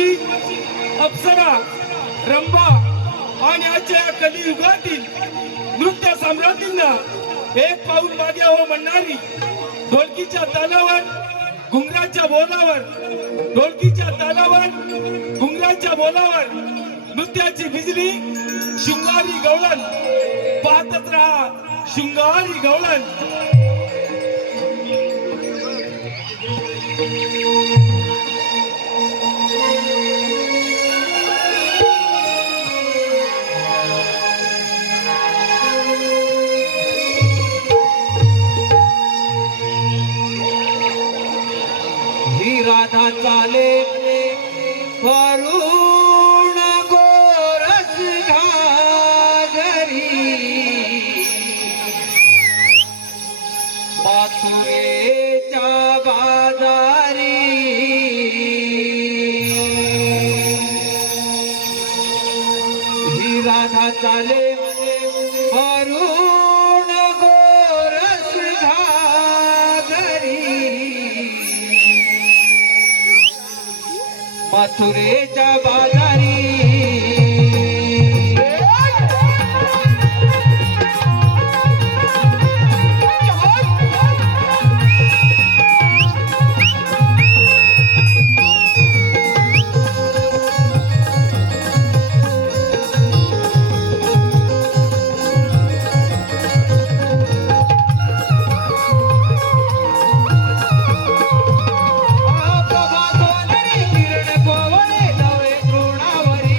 उर्वशी, अप्सरा, रंभा आणि आजच्या या कलियुगातील नृत्य सम्राटींना एक पाऊल मागे हो म्हणणारी, ढोलकीच्या तालावर घुंगराच्या बोलावर, ढोलकीच्या तालावर घुंगराच्या बोलावर नृत्याची बिजली शृंगारी गवळण, पाहतच राहा शृंगारी गवळण. ही राधा चाले वरुण गोरस घागरी, मथुरेच्या बाजारी. ही राधा चाले वरुण गोरस घागरी, मथुरेच्या बाजारी. प्रभा सोनरी किरण कोवळे नवे तृणावरी,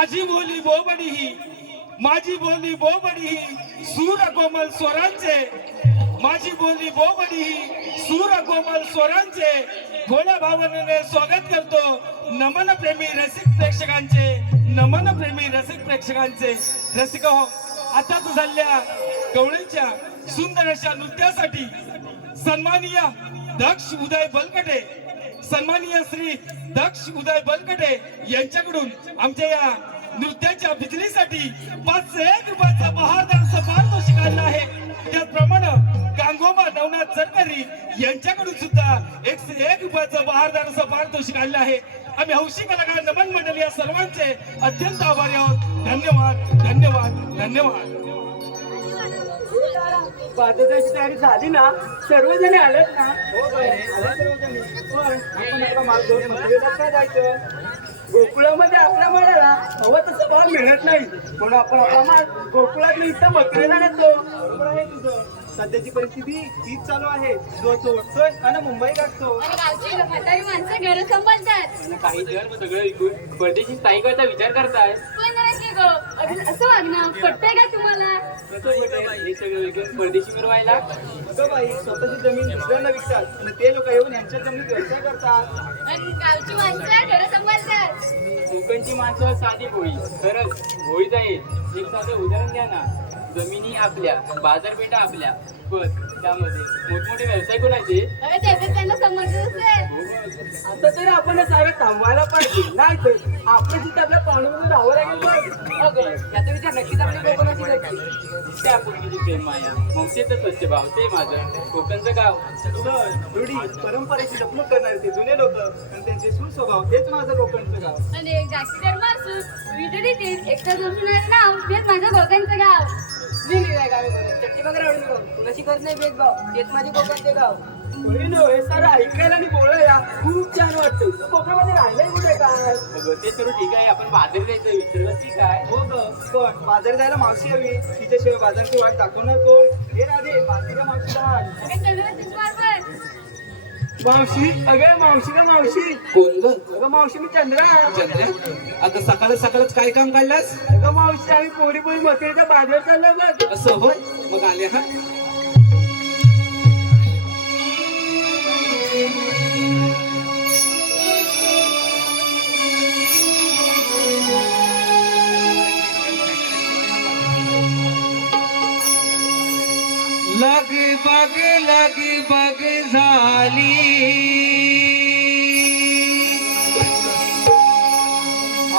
माझी बोली बोबडी ही, माझी बोली बोबडी ही सूर कोमल स्वरांचे, माझी बोली बोबडी ही सूर कोमल स्वरांचे भोळ्या भावनेने स्वागत करतो नमन प्रेमी रसिक प्रेक्षकांचे, नमन प्रेमी रसिक प्रेक्षकांचे. रसिक हो, आताच झालेल्या गवळींच्या सुंदर अशा नृत्यासाठी सन्माननीय दक्ष उदय बलकटे, सन्माननीय श्री दक्ष उदय बलकटे यांच्याकडून आमच्या या नृत्याच्या बिजलीसाठी 501 रुपयाचा बहादर पारितोषिक आणला आहे. त्याचप्रमाणे गांगोबा नवनाथ चटकरी यांच्याकडून सुद्धा 101 रुपयाचं बहादर पारितोषिक आणलं आहे. आम्ही हौशी कलाकार नमन मंडळी या सर्वांचे अत्यंत आभारी आहोत. धन्यवाद, धन्यवाद, धन्यवाद. वादळाची तयारी झाली ना? सर्वजण आलेत ना? हो सर्वजण. आपण आपला माल घेऊन मंदिरात काय जायचं? गोकुळामध्ये आपल्या मालाला हवं तसं भाव मिळत नाही, म्हणून आपण आपला माल गोकुळात इथं मथुरेला नेतो. बरोबर आहे तुझं. सध्याची परिस्थिती तीच चालू आहे. जो उठतोय आणि मुंबई गाठतो. आणि गावची म्हातारी माणसं घर सांभाळतात. काही जण सगळं ऐकून परदेशी स्थायिकाचा विचार करताय. पण नाही गो, असं वागणं पटतंय का तुम्हाला? हे सगळं ऐकून परदेशी मिरवायला बाई स्वतःची जमीन दुसऱ्यांना विकतात आणि ते लोक येऊन यांच्या जमिनीत व्यवसाय करतात. आणि गावची माणसं घर सांभाळतात. कोकणची माणसं साधी भोळी. खरंच भोळीच आहे. एक साधं उदाहरण घ्या ना. जमिनी आपल्या, बाजारपेठा आपल्या, पण त्यामध्ये मोठमोठे व्यवसाय कोणाचे? अरे त्याचं त्यांना समजत असेल. आता तर आपण सारं थांबवायला पाहिजे, नाही तर आपण तिथे आपल्या पाहुण्यामध्ये राहावं लागेल. बघ अगं याचा विचार नक्कीच आपल्या कोकणाची करते. त्या पूर्वीची प्रेम माया, ममतेचं स्वच्छ भाव, ते माझं कोकणचं गाव. रूढी परंपरेची जपणूक करणारे ते जुने लोक आणि त्यांचे सुस्वभाव, तेच माझं कोकणचं गाव. आणि एक जाती धर्म असून विदडीतील एकटा जोडणारं नाव तेच माझं कोकणचं गाव. चट्टी वगैरे आवडून गाव कुणाची करत नाही भेदभाव, तेच माझे कोकणचे गाव. हे सारं ऐकायला आणि बोलायला खूप छान वाटतं. तू कोकणामध्ये राहिलंय कुठे काय? ते सर्व ठीक आहे. आपण बाजारी जायचं विचारलं ठीक आहे. हो ग, पण बाजारी जायला मावशी हवी. तिच्याशिवाय बाजारची वाट दाखवणार कोण? हे राधे बाकीच्या मावशीला आण. अरे चंद्राचीच मारफत. मावशी, अगं मावशी का मावशी? कोण ग? अगं मावशी मी चंद्रा. चंद्र, अगं सकाळ सकाळच काय काम काढलास? अगं मावशी आम्ही पोरी पोरी मथुरेच्या बाजार चाललो बघ. असं होय, मग आले हा. लगबग झाली,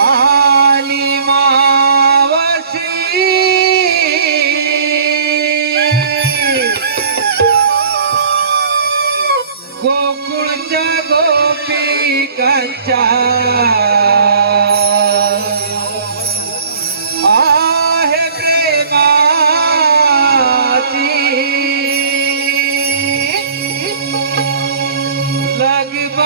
आली मावशी, गोकुळच्या गोपिकांच्या आहे प्रेमाची लगबग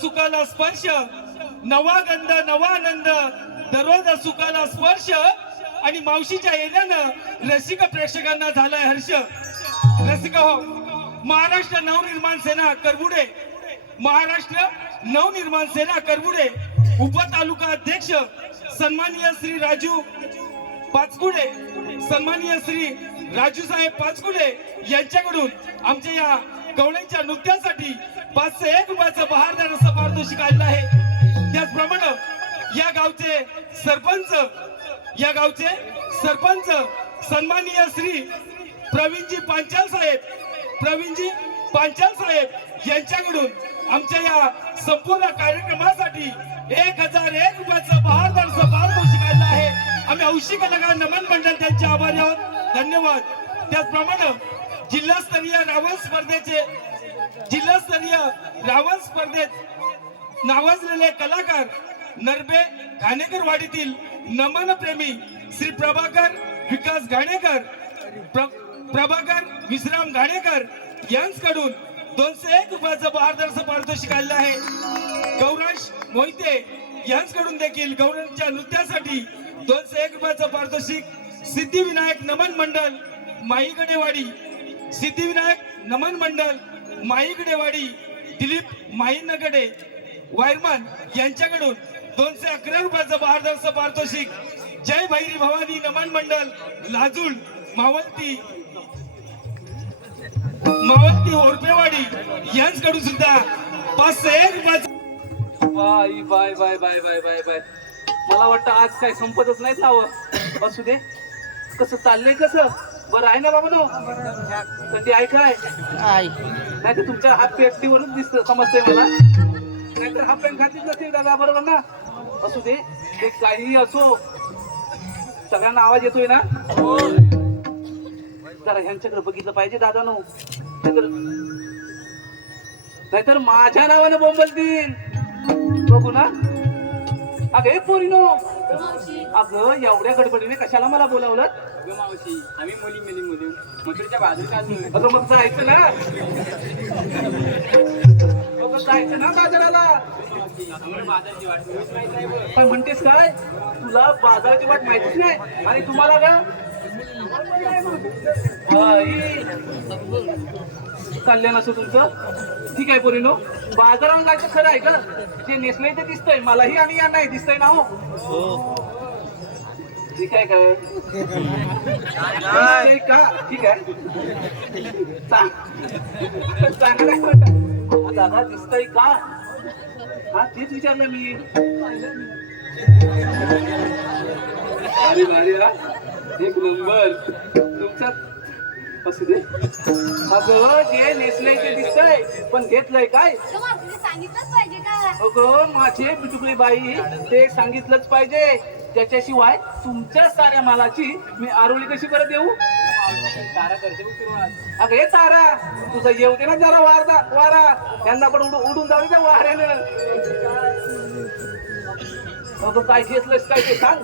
सुखाला स्पर्श, नवा गंध नवा आनंद, दररोज सुखाला स्पर्श. आणि मावशीच्या येण्यानं रसिक प्रेक्षकांना झालाय हर्ष. रसिक हो, महाराष्ट्र नवनिर्माण सेना करबुडे, महाराष्ट्र नवनिर्माण सेना करबुडे उपतालुका अध्यक्ष सन्माननीय श्री राजू पाचकुडे, सन्माननीय श्री राजू साहेब पाचकुडे यांच्याकडून आमच्या या गवळ्यांच्या नृत्यासाठी 501 रुपयाचं बहारदार असं पारितोषिक आलेलं आहे. त्याचप्रमाणे या गावचे सरपंच सन्माननीय श्री प्रवीणजी पांचाल साहेब यांच्याकडून आमच्या या संपूर्ण कार्यक्रमासाठी 1001 रुपयाचं बहारदार असं पारितोषिक आलेलं आहे. आम्ही हौशी कलाकार नमन मंडळ त्यांचे आभारी आहोत. धन्यवाद. त्याचप्रमाणे जिल्हास्तरीय रावण स्पर्धेत नावाजलेले कलाकार नरबे घाणेकरवाडीतील नमन प्रेमी श्री प्रभाकर विकास घाणेकर, प्रभाकर विश्राम घाणेकर यांच्याकडून 201 रुपयाचं बहारदार असं पारितोषिक आलेलं आहे. गौरांश मोहिते यांच्याकडून देखील गौरांच्या नृत्यासाठी 201 रुपयाचं पारितोषिक. सिद्धिविनायक नमन मंडळ माईगडेवाडी दिलीप माहिनगडे वायरमन यांच्याकडून 211 रुपयाचं बहारदार असं पारितोषिक. जय भैरी भवानी नमन मंडळ लाजूल मावळती होरपेवाडी यांच्याकडून सुद्धा 501 रुपयाचं. Bye bye bye bye bye bye bye. मला वाटतं आज काय संपतच नाहीत ना. असू दे. कसं चाललंय कसं बरं आहे ना बाबा नो? कधी ऐकाय नाही तर तुमच्या हात पेटीवरच दिसत समजतंय मला. नाहीतर हा पेन खातीच नसतील दादा, बरोबर ना? असू दे. ते काहीही असो, सगळ्यांना आवाज येतोय ना? जरा ह्यांच्याकडे बघितलं पाहिजे दादा नो, नाहीतर माझ्या नावानं बोंबलतील. बघू ना. अगं हे पोरीनो, अगं एवढ्या गडबडीने कशाला मला बोलावलं? मावशी आम्ही मुली मथुरच्या बाजूला आलोय. अगं मग जायचं ना, जायचं ना बाजाराला. बाजारची वाट माहित नाही बघ. पण म्हणतेस काय, तुला बाजाराची वाट माहितीच नाही आणि तुम्हाला का कल्याण असं तुमचं? ठीक आहे पोरीनो, बाजारात जायचं खरं आहे का? जे नेसलंय ते दिसतंय मलाही आणि यांना दिसतंय ना. हो ठीक आहे काय दिसतंय का? ठीक आहे चांगलं दादा दिसतंय का? हा तेच विचारलं मी. अरे भारी हा, एक नंबर तुमचा. असू दे. अगं जे नेसलंय ते दिसतंय पण घेतलंय काय? सांगितलंच पाहिजे का? अगं माझे बिटुकली बाई, ते सांगितलंच पाहिजे. त्याच्याशिवाय तुमच्या साऱ्या मालाची मी आरोळी कशी परत देऊ? तारा करते बघ सुरुवात. अगं हे तारा तुझं येऊ दे ना जरा वारा. यांना पण उडून जाऊ त्या वाऱ्यानं. अगं काय घेतलंस काय ते सांग.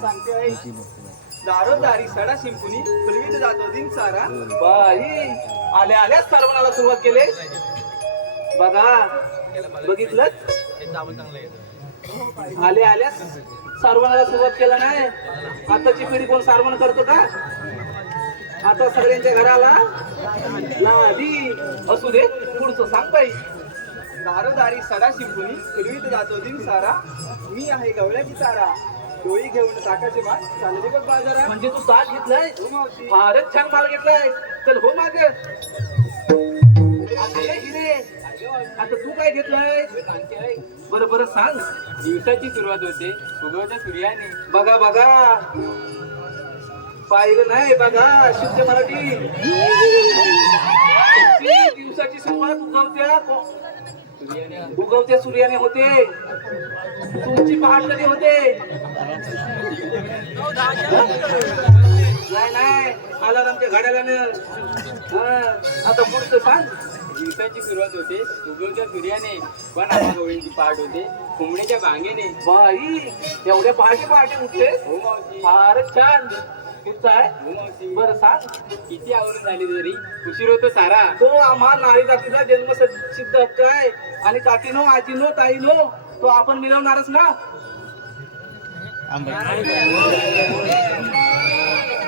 सांगते आहे. दारोदारी सडा शिंपुनी फुलवीत जातो दिन सारा. बाई आल्याच सर्वनाला सुरुवात केले. बघा बघितलं, आल्याच सारवणाला सुरुवात केला नाही. आताची पिढी कोण सारवण करतो का? आता सगळ्यांच्या घराला लादी. असू दे पुढचं सांग बाई. दारोदारी सडा शिंपुनी फुलवीत जातो दिन सारा. मी आहे गवळ्याची तारा. डोळी घेऊन टाकाचे माल चालले बघ बाजारात. म्हणजे तू ताट घेतलाय? फारच छान माल घेतलाय. चल हो माग. आता तू काय घेतलाय? बरं सांग. दिवसाची सुरुवात होते उगवत्या सूर्याने. बघा पाहिलं नाही बघा शुद्ध मराठी. दिवसाची सुरुवात उगवत्या सूर्याने होते. तुमची पहाट कधी होते? नाही अलारामच्या घड्याळानं. आता पुढचं सांग. दिवसाची सुरुवात होते उगवत्या सूर्याने पण आता गवळींची पहाट होते कोंबड्याच्या भांगेने. बाई एवढ्या पहाटे उठते? हो मावशी. फारच छान. पुढचा आहे बरं सांग. किती आवरून झाली तरी उशीर होतो सारा. तो आम्हा नारी जातीचा जन्म सिद्ध हक्क आहे आणि काकीनो आजीनो ताईनो तो आपण मिळवणारच ना.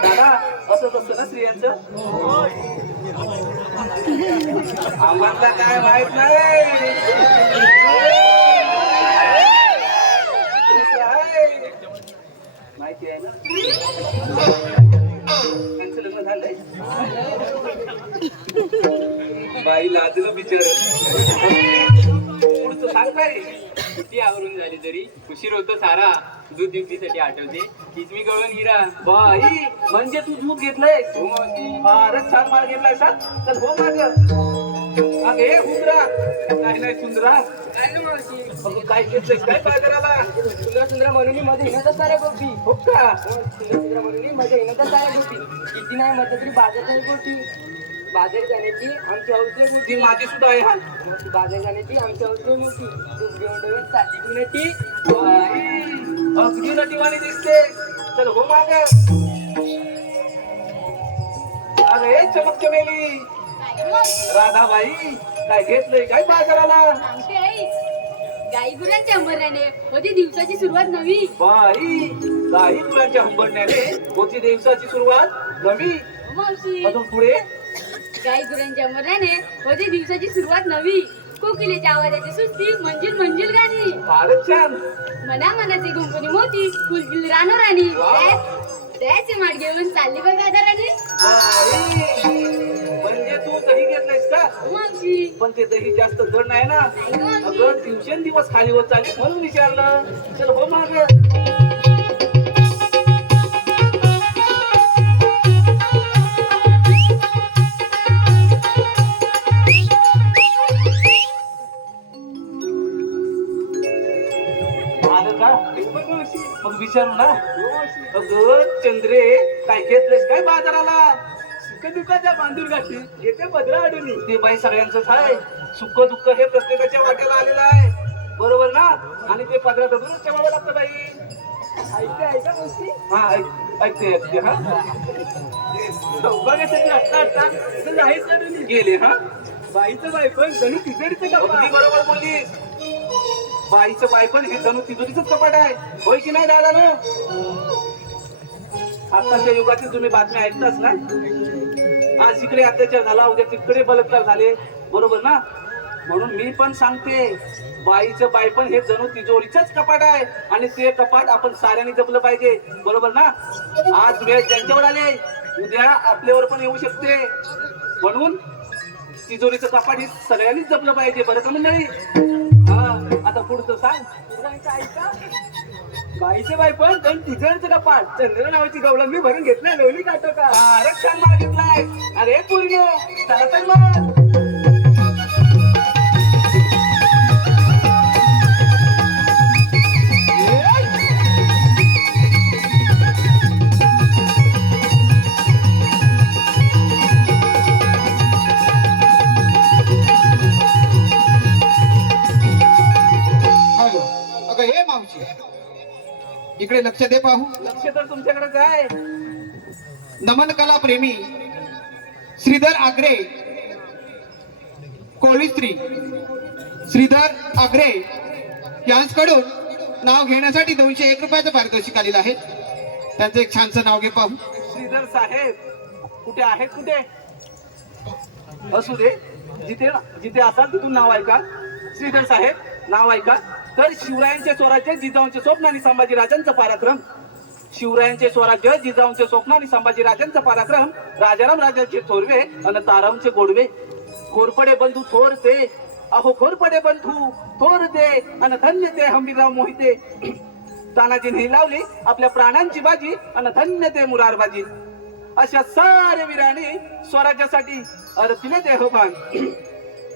दादा असंच असतं ना स्त्रियांचं. आम्हाला काय माहित नाही. माहिती आहे ना त्यांचं लग्न झालंय. बाई लाजलं बिचार. पुढचं सांग काय. किती आवरून झाली तरी उशीर होतो सारा. दूध ड्युटीसाठी आठवते किसमी गळून हिरा. बाई म्हणजे तू दूध घेतलंय. हो मावशी. फारच छान माल घेतलाय सांग. चल हो माग अगे हुंदरा काय नाही सुंदरा. अगं काय घेतलंय काय बाजाराला. सुंदर सुंदर म्हणून मध्ये हिनतच साऱ्या गोष्टी. हो का सुंदर सुंदर म्हणून मध्ये हिनतच साऱ्या गोष्टी. किती नाही म्हटलं तरी बाजारच्या गोष्टी. बाजार जाण्याची आमची हौस ती माझी सुद्धा आहे हा. बाजार जाण्याची आमची हौस मोठी. दूध घेऊन डोळून चालली गुन्ह्याची. बाई, अगदी नटीवाणी दिसते. चल हो माग अरे चमक चमेली राधाबाई काय घेतलंय काय बाजाराला. सांगते आई गाई गुरांच्या अंबरण्याने होती दिवसाची सुरुवात नवी. बाई गाई गुरांच्या हंबरण्याने होती दिवसाची सुरुवात नवी. हो मावशी अजून पुढे गाई गुरांच्या अंबरण्याने होती दिवसाची सुरुवात नवी. कोकिलेच्या आवाजाची सुस्ती मंजिल मंजिल गाणी. फारच छान. मना मनाची गुंफणी मोती फुलफिल रानो राणी. वा. त्याचे माठ घेऊन चालली बघ राणी. बाई म्हणजे तू दही घेतलंयस का. हो मावशी पण ते दही जास्त जड नाही ना. नाही गं मावशी. अगं दिवसेंदिवस खाली होत चालली म्हणून विचारलं. चल हो माग आलं का मग विचारू ना. अगं चंद्रे काय घेतलंयस काय बाजाराला. दुखाच्या बांधून गाठी येते भद्रा अडून. ते बाई सगळ्यांचंच आहे. सुख दुःख हे प्रत्येकाच्या वाट्याला आलेलं आहे बरोबर ना. आणि ते पदरात धरूनच ठेवावं लागतं बाई. ऐका गोष्टी. हा ऐकते हा. सौभाग्यासाठी अट्टा नाहीच अडून. गेले हा. बाईचं बायको जणू तिजोरीचं अगदी कपाट. बरोबर बोललीस. बाईचं बायपण हे जणू तिजोरीचंच कपाट आहे. होय की नाही दादा ना. आताच्या युगातील तुम्ही बातम्या ऐकताच ना. आज इकडे अत्याचार झाला उद्या तिकडे बलात्कार झाले बरोबर ना. म्हणून मी पण सांगते बाईचं बायपण हे जणू तिजोरीचंच कपाट आहे आणि ते कपाट आपण साऱ्यांनी जपलं पाहिजे बरोबर ना. आज वेळ त्यांच्यावर आले उद्या आपल्यावर पण येऊ शकते. म्हणून तिजोरीचं कपाट हे सगळ्यांनीच जपलं पाहिजे बरं का मंडळी. हा आता पुढचं सांग. ऐका बाईचे बायपण पण तिजोरीचं कपाट. चंद्र नावाची गवळण मी भरून घेतलंय लोणी काटो का. अरे छान माल घेतलाय. अरे पूर्वी चला तर मग. हॅलो अगं हे मावशी इकडे लक्ष दे पाहू. लक्ष तर तुमच्याकडेच आहे. नमन कला प्रेमी श्रीधर आग्रे कोळी स्त्री श्रीधर आग्रे यांच्याकडून नाव घेण्यासाठी 201 रुपयाचं पारितोषिक आलेलं आहे. त्यांचं एक छानसं नाव घे पाहू. श्रीधर साहेब कुठे आहेत कुठे असू दे. जिथे जिथे असाल तिथून नाव ऐका. श्रीधर साहेब नाव ऐका. तर शिवरायांचे स्वराज्य जिजाऊंचे स्वप्न आणि संभाजीराजांचा पराक्रम. शिवरायांचे स्वराज्य जिजाऊंचे स्वप्न आणि संभाजीराजांचा पराक्रम. राजाराम राजांचे थोरवे आणि तारांचे गोडवे. घोरपडे बंधू थोर ते अहो घोरपडे बंधू थोर ते आणि धन्य ते हंबीरराव मोहिते. तानाजीने लावली आपल्या प्राणांची बाजी आणि धन्य ते मुरारबाजी. अशा साऱ्या वीरांनी स्वराज्यासाठी अर्पिले देहभान.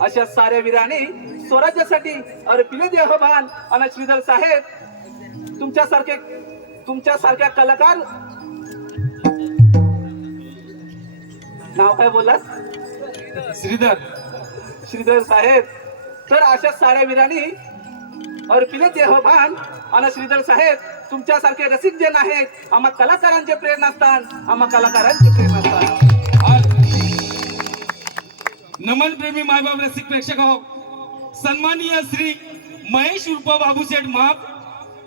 अशा साऱ्या वीरांनी स्वराज्यासाठी अर्पिले देहभान. आणि श्रीधर साहेब तुमच्यासारख्या कलाकार नाव काय बोललात. श्रीधर श्रीधर साहेब तर अशा साऱ्या वीरांनी अर्पिले देहभान. आणि श्रीधर साहेब तुमच्यासारखे रसिक जन आहेत. आम्हा कलाकारांचे प्रेरणास्थान, आम्हा कलाकारांचे प्रेरणास्थान. नमन प्रेमी मायबाप रसिक प्रेक्षक हो, सन्माननीय श्री महेश उर्फ बाबूशेठ महाप,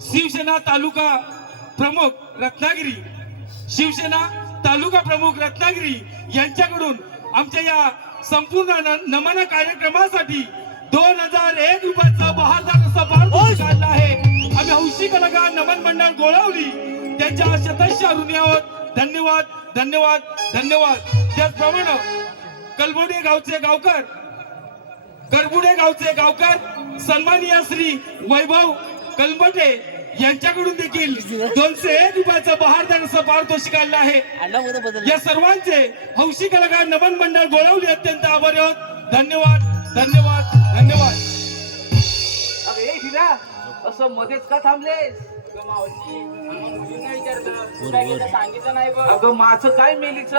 शिवसेना तालुका प्रमुख रत्नागिरी, शिवसेना तालुका प्रमुख रत्नागिरी यांच्याकडून आमच्या या संपूर्ण नमन कार्यक्रमासाठी 2001 रुपयाचा बहादर असा पारितोषिक काढला आहे. आम्ही हौशी कलाकार नमन मंडळ गोळवली त्यांच्या शतश ऋणी आहोत. धन्यवाद धन्यवाद धन्यवाद. त्याचप्रमाणे करबुडे गावचे गावकर सन्माननीय श्री वैभव कलमटे यांच्याकडून देखील 201 रुपयाचं बहारदार असं पारितोषिक आलं आहे. या सर्वांचे हौशी कलाकार नमन मंडळ गोळवली अत्यंत आभारी आहोत. धन्यवाद धन्यवाद धन्यवाद. अरे हिरा, असं मध्येच का थांबलेस? सांगितलं नाही बघ. अगं माझं काय मेलीच,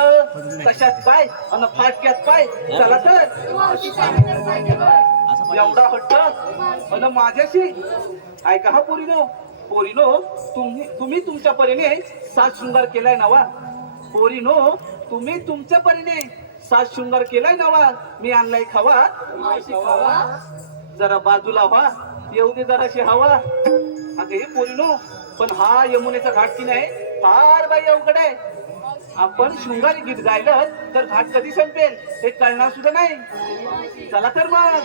कशात पाय आणि फाटक्यात पाय. चला तर एवढा हट्ट आणि माझ्याशी. ऐका हा पोरीनो, तुम्ही तुमच्या परीने सात शृंगार केलाय नवा. पोरीनो, तुम्ही तुमच्या परीने सात शृंगार केलाय नवा. मी आणलाय खावा. जरा बाजूला व्हा, येऊ दे जराशी हवा. अगं हे पोरीनो, पण हा यमुनेचा घाट की नाही फार बाई अवघड आहे. आपण शृंगारी गीत गायलं तर घाट कधी संपेल हे कळणार सुद्धा नाही. चला तर मग.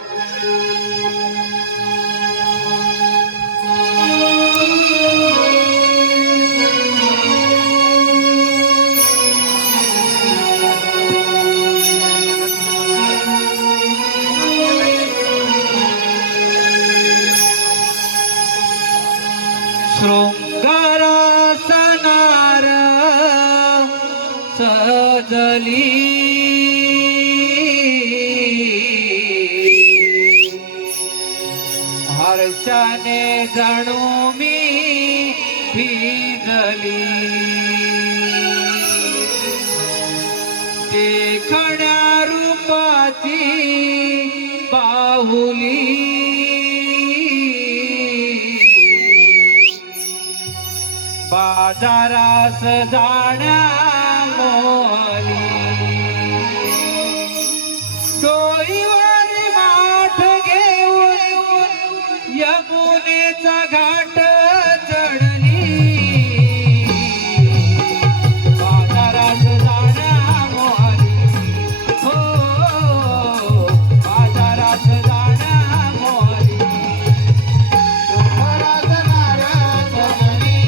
शृंगारा सनार सजली हर्षाने जणू मी भिजली. देखण्या रूपाची बाहुली बाजारास जाण्या मोली. डोईवर माठ घेऊन यमुनेचा घाट चढली. बाजारास जाण्या मोली, हो बाजारास जाण्या मोली. शृंगारात नाराज झाली,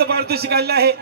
रुपयाचं पारितोषिक आलेलं आहे.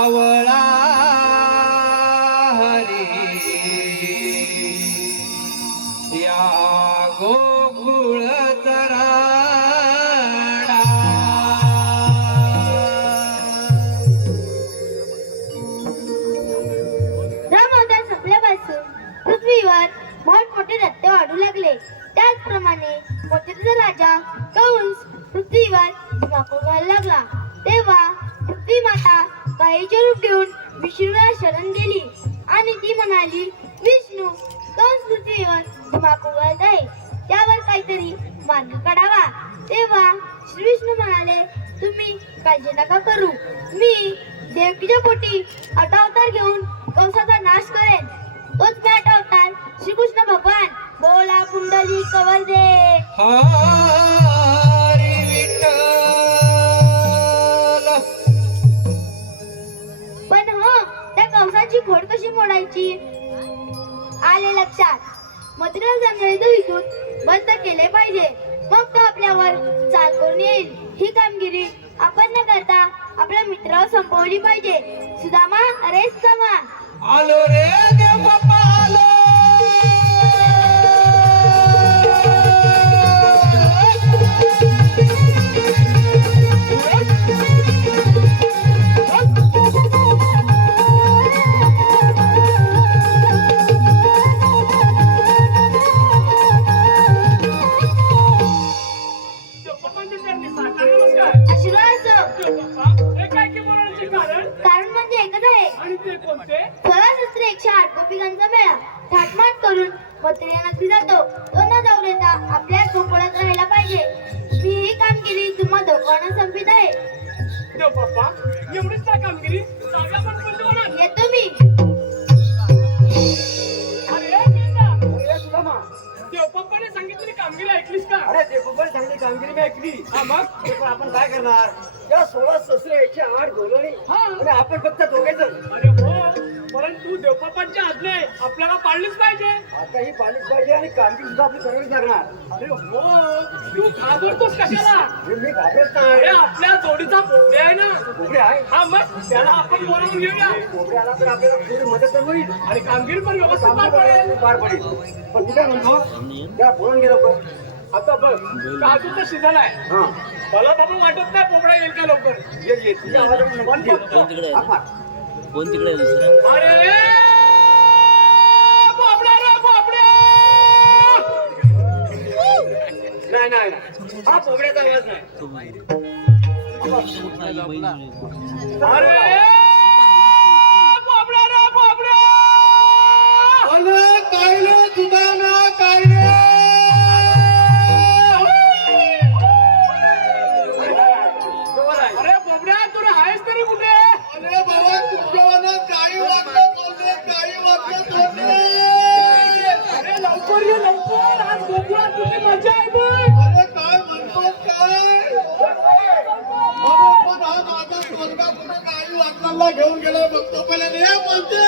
सावळा हरी या गोकुळ तराडा. रामावतार संपल्यापासून पृथ्वीवर मोठमोठे रत्ते वाढू लागले. त्याचप्रमाणे मथुरेचा राजा कंस पृथ्वीवर धुमाकूळ घालायला लागला. तेव्हा पृथ्वी माता गायीचे रूप घेऊन विष्णूला शरण गेली आणि ती म्हणाली, विष्णू, कंस पृथ्वीवर धुमाकूळ घालत आहे, त्यावर काहीतरी मार्ग काढावा. तेव्हा श्री विष्णू म्हणाले, तुम्ही काळजी नका करू, मी देवकीच्या पोटी अवतार घेऊन कंसाचा नाश करेन. तोच मी अवतार श्रीकृष्ण भगवान. बोला कुंडली कवर दे. हरी विठ्ठल. पण हो, त्या कंसाची खोड कशी मोडायची? आले लक्षात. मथुरेला जाणारे दूत बंद केले पाहिजे, मग तो आपल्यावर चाल करून येईल. ही कामगिरी आपण न करता आपल्या मित्रावर संपवली पाहिजे. सुदामा, अरे सुदामा, आलो रे देव बाप्पा आलो. आशीर्वाद असो. कारण म्हणजे एकच आहे. आणि ते कोणते? 16,108 गोपिकांचा मेळा थाटमाट करून मथुरा नगरी जातो. तो न जाऊ देता आपल्या गोकुळात राहायला पाहिजे. मी ही कामगिरी तुम्हा दोघांना संपित आहे. देव बाप्पा, एवढीच ना कामगिरी? चांगला पण बंद होणार. येतो मी. अरे गेंडा, अरे सुदामा, देव बाप्पाने सांगितलेली कामगिरी ऐकलीस का? अरे देवबाबाने सांगितली कामगिरी मी ऐकली. हा मग? पण आपण काय करणार? त्या 16 शस्त्र 108 गोलवणी हा. आणि आपण फक्त दोघे जण. अरे हो, परंतु देवबाप्पांची आज्ञा आहे, आपल्याला पाळलीच पाहिजे. आता ही पालीच पाहिजे आणि कामगिरी सुद्धा आपली करावीच लागणार. अरे हो, तू घाबरतोस कशाला? मी घाबरत अरे नाही. आपल्या जोडीचा पोपड्या आहे ना. कोबडे आहे. हा मग त्याला आपण बोलावून घेऊया कोबडे आला तर आपल्याला थोडी मदत तर होईल. आणि कामगिरी पण व्यवस्थित पार कामगिरी पडेल. पार पडेल. पण मी काय म्हणतो, त्या बोलून गेलो पण. आता बघ, काजू तर शिजायला आहे. हा, मला बाबा वाटत नाही पोपडा येईल का लवकर. ये तुझ्या आवाजाने बंद ठेव. हा, मार. कोण तिकडे दुसरं? अरे पोपडा रे पोपड्या. नाही नाही नाही. हा कोबड्याचा आवाज नाही. अरे पोपडा रे पोपड्या. अरे काय रे सुदामा, काय रे? अरे पोपड्या, तू आहेस तरी कुठे? अरे बाबा, तुमच्या मनात काही वाटलं तोडले, काही वाटलं तोडले. अरे लवकर ये लवकर, आज गोकुळात तुझी मजा आहे बघ. अरे काय म्हणतोस काय? अरे पण हा माझा मुलगा कुठे काही वाटणाला घेऊन गेला बघतो पहिले नाही म्हणते.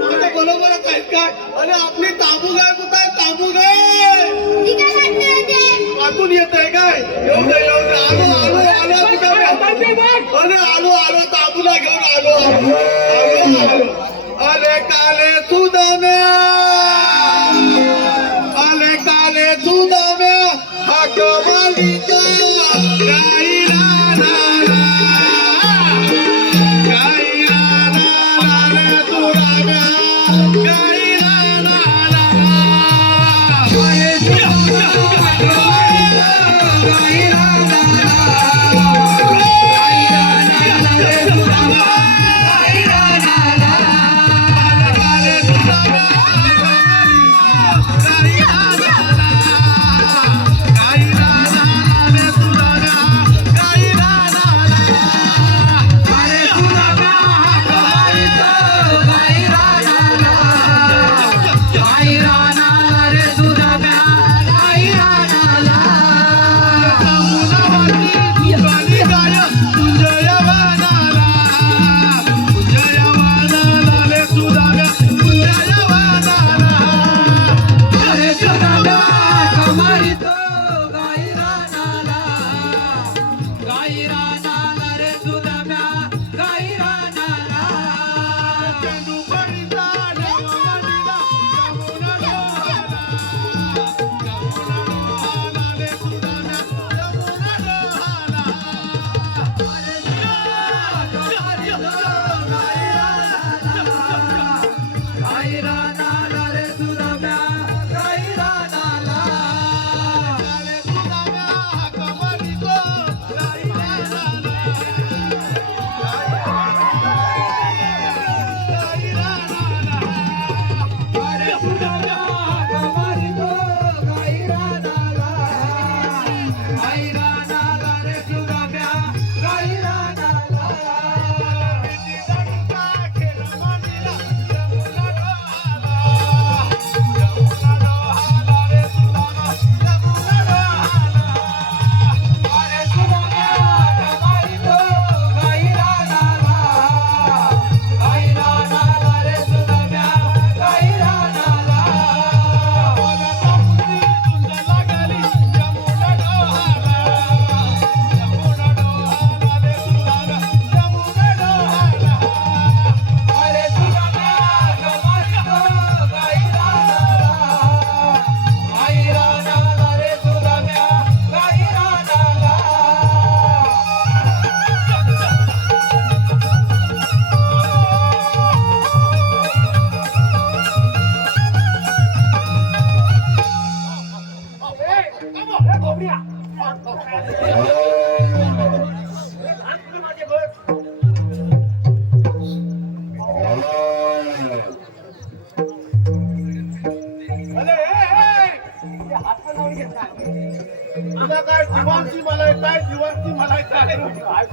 माझ्या बरोबरच आहेत काय? अरे आपली ताबू गाय कुठे आहे? ताबू गाय ठीक आहे, सांगते होते. आतून येत आहे काय? येऊ दे येऊ दे. आलो आलो आलो कुठे? अरे आलो आलो, ताबूला घेऊन आलो आलो आलो. अरे काले सुदाम्या, अरे काले सुदाम्या, हा कमालीचा गाई रा रा रा. गाई रा रा रा रे सुदाम्या, गाई रा रा रा. गाई रा रा रा. गाई रा रा रा रे सुदाम्या, गाई रा रा रा. काले सुदाम्या,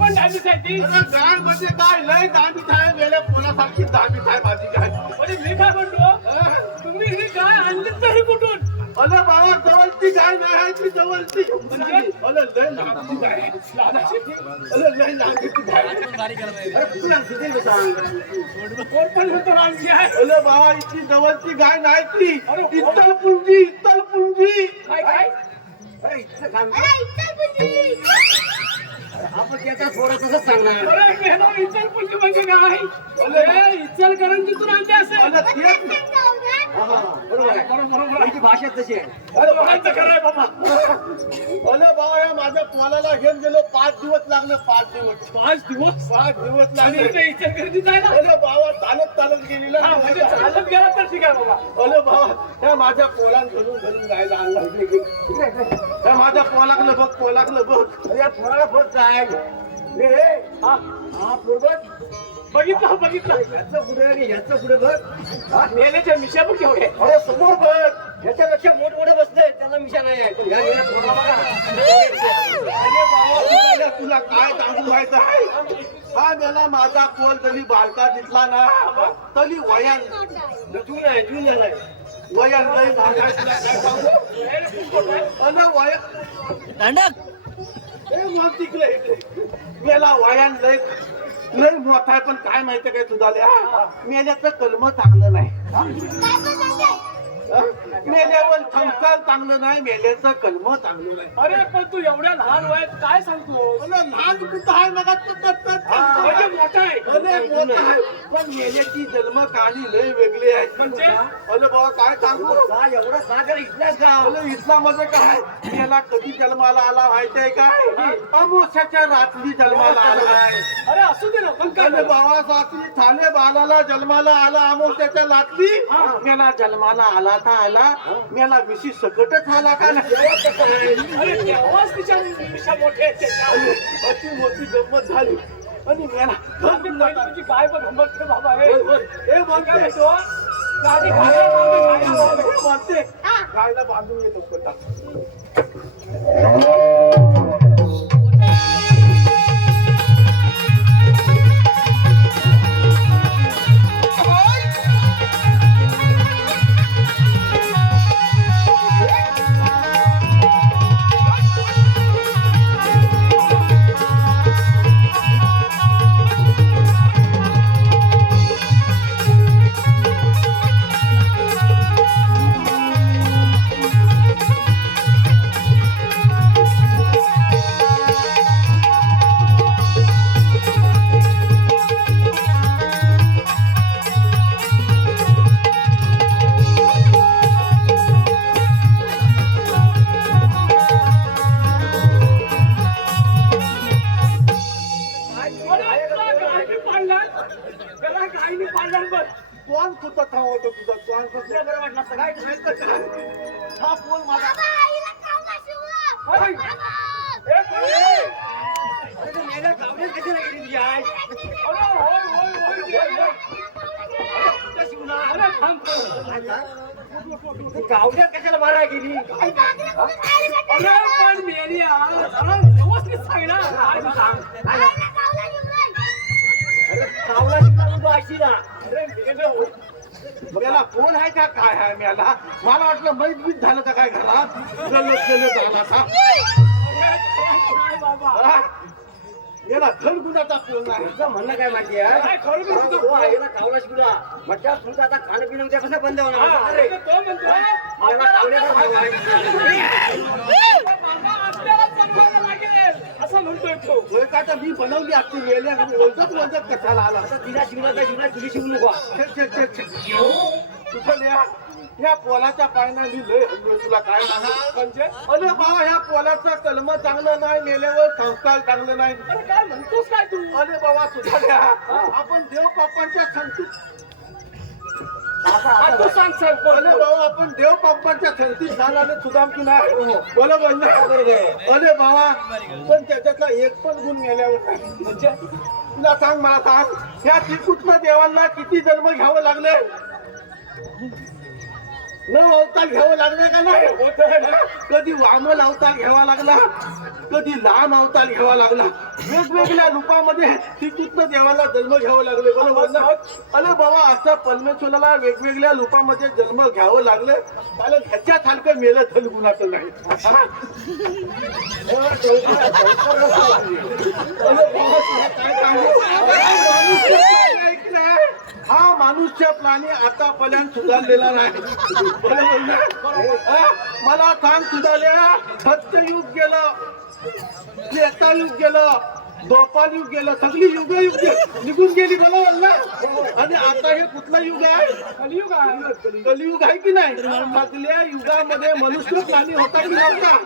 पण डायबिटीस आहे ती. अरे गाय म्हणजे काय लय दांडीत आहे मेल्या पोलासारखी दांडीत आहे माझी गाय. म्हणजे मी काय म्हणतो तुम्ही ही गाय आणली तरी कुठून? अरे बाबा जवळची गाय नाही आहे ती जवळची म्हणजे अरे लय लांबची गाय आहे. अरे लय लांबची गाय आहे. अरे तुला किती सांग कोण पण म्हणतो रामजी आहे. अरे बाबा इतकी जवळची गाय नाही ती इत्तलपुंजी इत्तलपुंजी काय काय अरे इचलपुंजी. आपण त्याचा थोडं तसंच सांगणार. अरे मेहनो इचलपुंजी म्हणजे काय? अरे इचलकरंजीतून आणते असेल. अरे तेच बरोबर आहे. बरोबर आहे. भाषा तशी आहे. अरे म्हणायचं खरं आहे बाबा. अरे बाबा या माझ्या पोलाला घेऊन गेलो 5 दिवस लागले 5 दिवस 5 दिवस 5 दिवस आणि लागले. इथे इचलकरंजी जायला. अरे बाबा चालत चालत गेलेला हा, म्हणजे चालत गेला तर ठीक आहे बाबा. अरे बाबा त्या माझ्या पोलान घरून घरून जायला आणला त्या माझ्या पोलाकलं बघ पोलाकलं बघ. अरे पोराला बघ काय हा हा पूर्वज बघितलं बघितलं. याचं पुढे आणि याचं पुढे बघ. मेल्याच्या मिशा पण केवढे. अरे समोर बघ. ह्याच्यापेक्षा मोठमोठे बसले त्याला मिशा नाही आहे. पण ह्या गेल्या पोराला बघा. अरे बाबा तुला काय सांगू माहित आहे हा मेला माझा पोल तरी बालका दिसला ना तरी वयान जून आहे जून झालाय. वयान लय माझा तुला काय सांगू अरे वयान ए मग तिकडे मेला वयान लय लय मोठा आहे पण काय माहिती काय तुझा मेल्याचं कलम चांगलं नाही मेल्यावर संस्कार चांगलं नाही मेल्याचं कलम चांगलं नाही. अरे पण तू एवढ्या लहान वयात काय सांगतो? अरे लहान कुठं आहे मग म्हणजे मोठा आहे. अरे मोठा आहे पण मेल्याची जन्म कहाणी लय वेगळी आहे. म्हणजे? अरे बाबा काय सांगू एवढा सागर इथलाच का? अरे इस्लामध्ये काय मेला कधी जन्माला आला माहितीये काय अमावस्याच्या रात्री जन्माला आला आहे. अरे असू दे ना पण काय अरे बाबा सासरी ठाणे बालाला जन्माला आला अमावस्याच्या रात्री मेला जन्माला आला तर आला मेला विशेष सकटच आला का नाही. अरे तेव्हाच तिच्या मिशा मोठ्या आहेत त्याच्या. अशी मोठी गंमत झाली आणि मेला तुझी काय पण गंमत आहे बाबा हे. हे मग काय काय म्हणतो? गाडी खायला म्हणते गायला बांधून येतो कोणता कोण तुझं थांबवतो तुझं कोण कसं बरं वाटलं असतं काय हा फोन माझा बाबा, आईला खाऊ शिवला. गावड्यात कशाला मारा गेली? अरे पण मेली व्यवस्थित सांग ना. आईला खाऊला शिवलाय. अरे कावला शिकला म्हणतो अशी ना. मला फोन आहे का काय आहे मला मला वाटलं मैत बीत झालं का काय घरात जल्लोष झाला का बाबा याला घरगुणाचा फोन आहे. तुझं म्हणणं काय माहिती आहे? कावला शिकला म्हटलं तुमचं आता खाणं पिणं उद्यापासून बंद होणार. अरे तो म्हणतो मला असं म्हणतोय तो. होय का तर मी बनवली आजची वेळेला ओळखत कशाला आला आता तिला शिवला शिवला तुझी शिवू नको. तुझं या पोलाच्या पायना मी लय हल्लोय तुला काय सांगू म्हणजे अरे बाबा ह्या पोलाचं कलम चांगलं नाही मेल्यावर संस्कार चांगलं नाही. अरे काय म्हणतोस काय तू? अरे बाबा तुझा द्या आपण देव बाप्पांच्या संगतीत तू सांग सर. अरे बाबा आपण देव बाप्पांच्या संगतीत झाल्याने सुधाम की नाही बरोबर ना. अरे बाबा पण त्याच्यातला एक पण गुण मेल्यावर नाही. म्हणजे तुला सांग मला सांग ह्या श्रीकृष्ण देवांना किती जन्म घ्यावं लागले न अवतार घ्यावं लागलं का नाही होत कधी वामन अवतार घ्यावा लागला, कधी लहान अवतार घ्यावा लागला, वेगवेगळ्या रूपामध्ये श्रीकृष्ण देवाला जन्म घ्यावं लागले. बरोबर ना? अरे बाबा असं परमेश्वराला वेगवेगळ्या रूपामध्ये जन्म घ्यावं लागलं, कारण ह्याच्यासारखं मेलं धन गुणाचं नाही. हा मनुष्य प्राणी आतापर्यंत सुधारलेला नाही. बरोबर ना? मला सांग सुधारलेला सत्ययुग गेलं, त्रेतायुग गेलं, द्वापार युग गेलं, सगळी युग निघून गेली. बरोबर ना? आणि आता हे कुठला युग आहे? कलियुग आहे. कलियुग आहे की नाही? सगळ्या युगामध्ये मनुष्य प्राणी होता की नव्हता?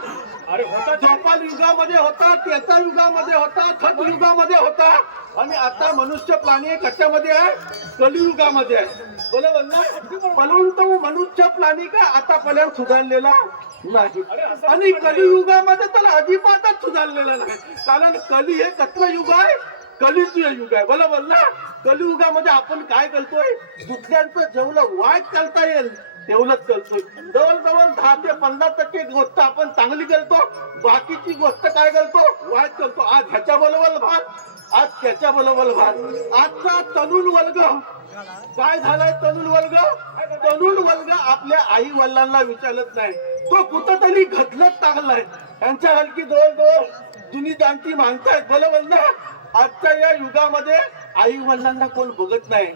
अरे होता. द्वापार युगामध्ये होता, त्रेता युगामध्ये होता, सत युगामध्ये होता, आणि आता मनुष्य प्राणी कशामध्ये आहे? कलियुगामध्ये आहे. बरोबर ना? म्हणून तो मनुष्य प्राणी का आतापर्यंत सुधारलेला नाही, आणि कलियुगामध्ये तर अजिबातच सुधारलेला नाही. कारण कली हे कसलं युग आहे? कलियुग युग आहे. बरोबर ना? कलियुगामध्ये आपण काय करतोय? दुसऱ्यांचं जेवढं वाईट करता येईल तेवढंच करतोय. जवळजवळ 10 ते 15% गोष्ट आपण चांगली करतो, बाकीची गोष्ट काय करतो? वाईट करतो. आज ह्याच्या बरोबर भाग, आज त्याच्या बरोबर भाग. आजचा तरुण वर्ग काय झालाय? तरुण वर्ग आपल्या आई वडिलांना विचारत नाही, तो कुठंतरी घटलत टाकलाय. त्यांच्या हलकी जवळजवळ जुनी जाणती माणसं आहेत. बरोबर ना? आजच्या या युगामध्ये आई वडिलांना कोण बघत नाही.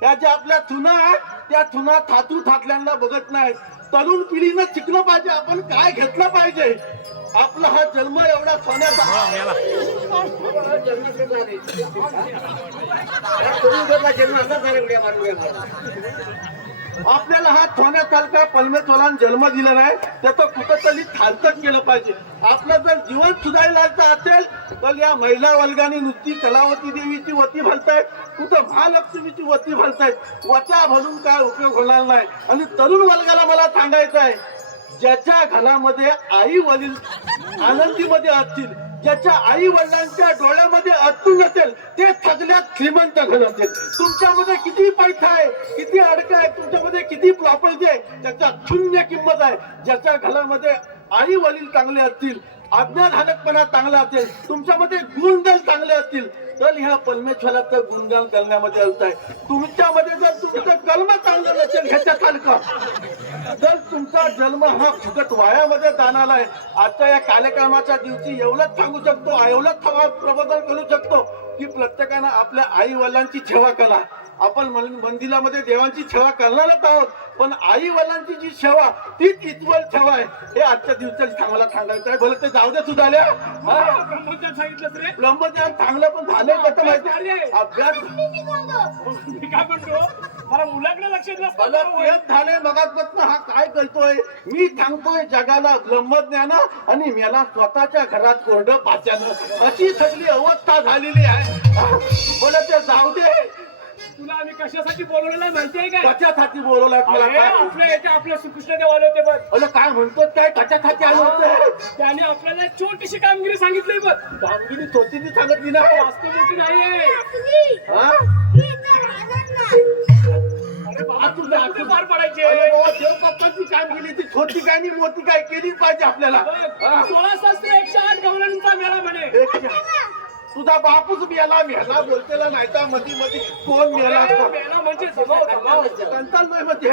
त्या ज्या आपल्या चुना आहेत त्या चुना थातू थाटल्यांना बघत नाहीत. तरुण पिढीनं शिकलं पाहिजे, आपण काय घेतलं पाहिजे. आपला हा जन्म एवढा सोन्याचा आपल्याला हा सोन्यासारखा परमेश्वराने जन्म दिला नाही, त्याचं कुठंतरी खालचं केलं पाहिजे. आपलं जर जीवन सुधारायचं असेल तर या महिला वर्गाने नुसती कलावती देवीची वती भरतायत, कुठं महालक्ष्मीची वती भरतायत. वचा भरून काय उपयोग होणार नाही. आणि तरुण वर्गाला मला सांगायचं आहे, ज्याच्या घरामध्ये आई वडील आनंदीमध्ये असतील, ज्याच्या आई वडिलांच्या डोळ्यामध्ये अतून असेल, ते सगळ्यात श्रीमंत घर असेल. तुमच्यामध्ये किती पैसा आहे, किती अडका आहे, तुमच्यामध्ये किती प्रॉपर्टी आहे, त्याच्या शून्य किंमत आहे. ज्याच्या घरामध्ये आई वडील चांगले असतील, आज्ञाधारकपणा चांगला असेल, तुमच्यामध्ये गुण जर चांगले असतील, तर ह्या परमेश्वराचं गुणगान करण्यामध्ये अर्थ आहे. तुमच्यामध्ये जर तुमचं कर्म चांगलं नसेल ह्याच्यासारखं, तर तुमचा जन्म हा फुकट वायामध्ये जाणार आहे. आजच्या या कार्यक्रमाच्या दिवशी एवढंच सांगू शकतो, एवढंच प्रबोधन करू शकतो की प्रत्येकानं आपल्या आई वडिलांची सेवा करा. आपण मंदिरामध्ये देवांची सेवा करणारच आहोत, पण आई वडिलांची जी सेवा तीच इतवल सेवा आहे. हे आजच्या दिवसाची आम्हाला सांगायचं आहे. भले ते जाऊ दे सुधारल्या, ब्रह्मज्ञान सांगितलं रे, ब्रह्मज्ञान चांगलं पण झालं कसं माहिती? अभ्यास काय म्हणतो मला मुलाकडे लक्ष झाले मगापासून हा काय करतोय? मी सांगतोय जगाला ब्रह्मज्ञान आणि मला स्वतःच्या घरात कोरडं पाच्यानं, अशी सगळी अवस्था झालेली आहे. बोला ते जाऊ दे. तुला आम्ही कशासाठी बोलवलेलं माहितीये का? कशासाठी बोलवलाय मला? आपले श्रीकृष्ण देव आले होते बघ. बोला काय म्हणतो? काय कशासाठी आले होते? त्याने आपल्याला एक छोटीशी कामगिरी सांगितली बघ. कामगिरी छोटीशी सांगितली ना, जास्त मोठी नाहीये. पार पडायचे. देवपत्ताची कामगिरी ती छोटी काय आणि मोठी काय केलीच पाहिजे आपल्याला. 16,108 गवळणींचा मेळा म्हणे. तुझा बापूच मेला बोलतेला नाही तर मध्ये मध्ये कोण मेला मेळा म्हणजे कंटाळ नाही म्हणजे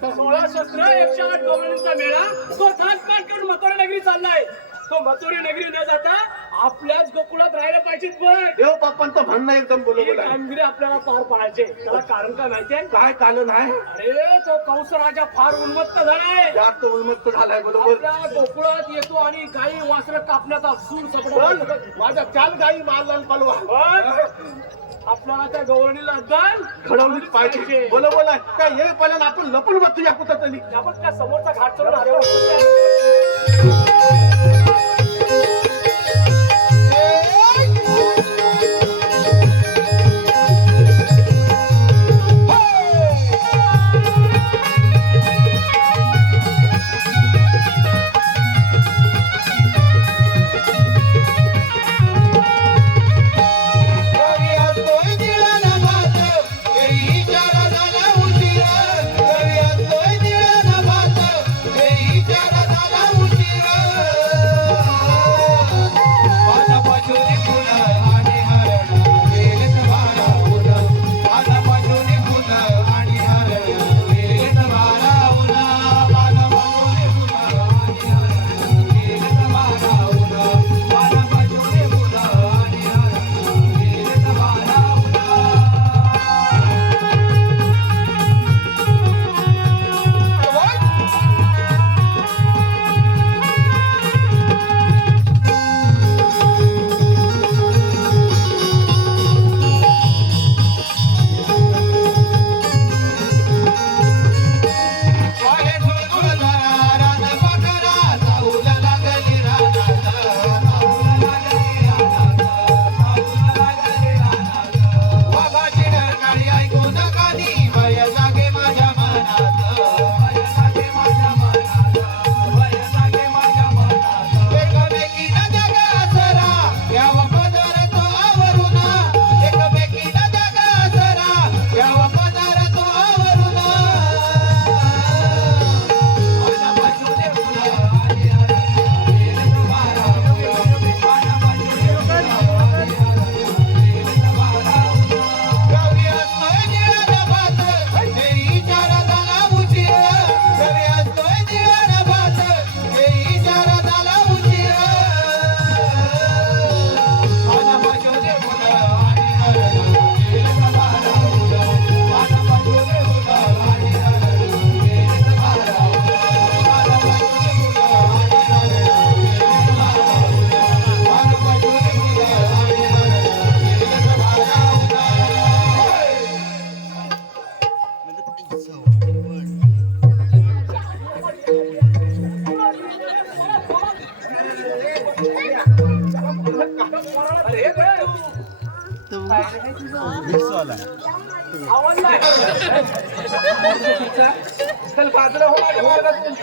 16,108 गवळणींचा मेळा तो थाटमाट करून मथुरा नगरी चाललाय. तो मथुरा नगरी न जाता आपल्याच गोकुळात राहायला पाहिजे. देव बाप्पांचं म्हणणं एकदम बरोबर आहे. कामगिरी आपल्याला पार पाडायचे. त्याला कारण काय माहितीये? काय कारण आहे? अरे तो कंस राजा फार उन्मत्त झालाय, जास्त उन्मत्त झालाय. बरोबर. आपल्या गोकुळात येतो आणि गाई वासरं कापण्याचा सूर सपडा. माझ्या 4 गाई मारला पलवा. आपल्याला त्या गवळणीला दान घडवलीच पाहिजे. बरोबर आहे. काय हे पहिल्यांदा आपण लपून बसूया कुठं तरी. त्यामुळे त्या समोरचा घाट चढून आले. निळा आवडला चल बाजूला हो माझ्या मार्गातून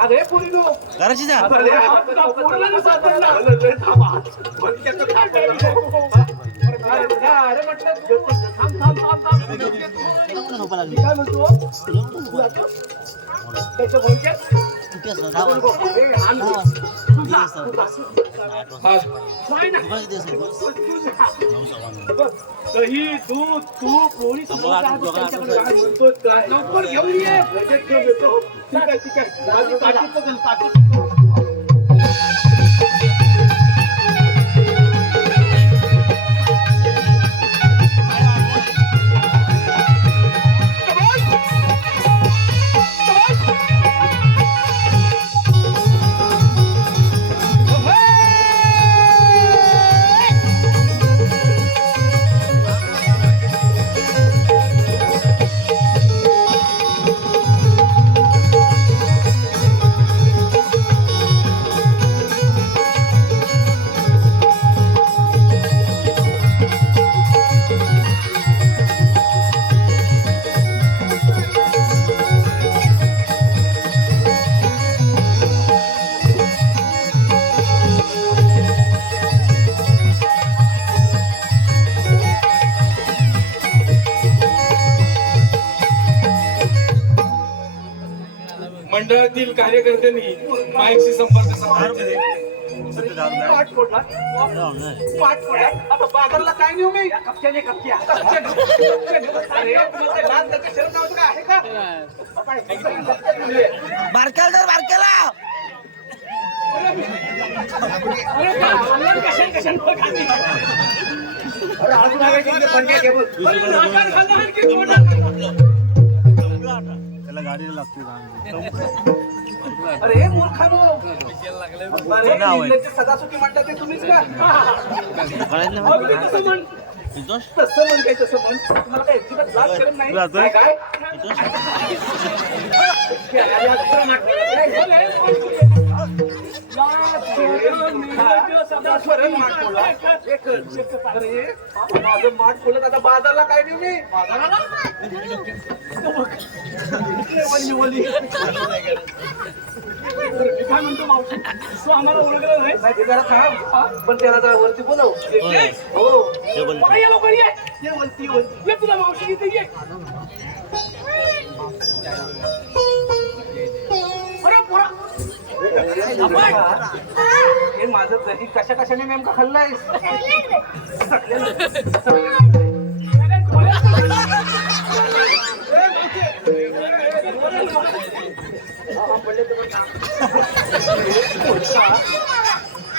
अरे पुरी तू घराची जा अरे हा तुला पूर्ण सापडला अरे थांबा भलत्याचं थांबा अरे म्हटलं थांब थांब थांब थांब मी काय म्हणतो तू जातो त्याचं भलत्यात दही दूध तूप लोणी लवकर घेऊन ये लगेच घेऊन येतो ठीक आहे ठीक आहे काठी मंडळातील कार्यकर्त्यांनी माईकशी संपर्क साधायचे. पाठ फोडला पाठ फोडला आता बाजारला काय नेऊ मी कपच्याने कपच्या अरे तुम्हाला लाल त्याचं शर्ट नव्हतं का आहे का बारक्याला तर बारक्याला अरे कशाने कशाने अरे अजून आहे पंड्या घे बोल त्याला गाडीला लागतो अरे मूर्खानो अरे इंग्रजी सदासुखी म्हणतात ते तुम्हीच का अगदी तसं म्हण तसं म्हण काय तसं म्हण तुम्हाला काय अजिबात लाज शरम नाही काय काय माझं माठ खोलत आता बाजारला काय नाही मी बाजाराला काय म्हणतो मावशी तू आम्हाला ओळखलं नाही जरा थांब पण त्याला जरा वरती बोलव हो या लोक ये वरती वरती ये तुला मावशी इथे ये हे माझं दही कशा कशाने नेमका खाल्लाय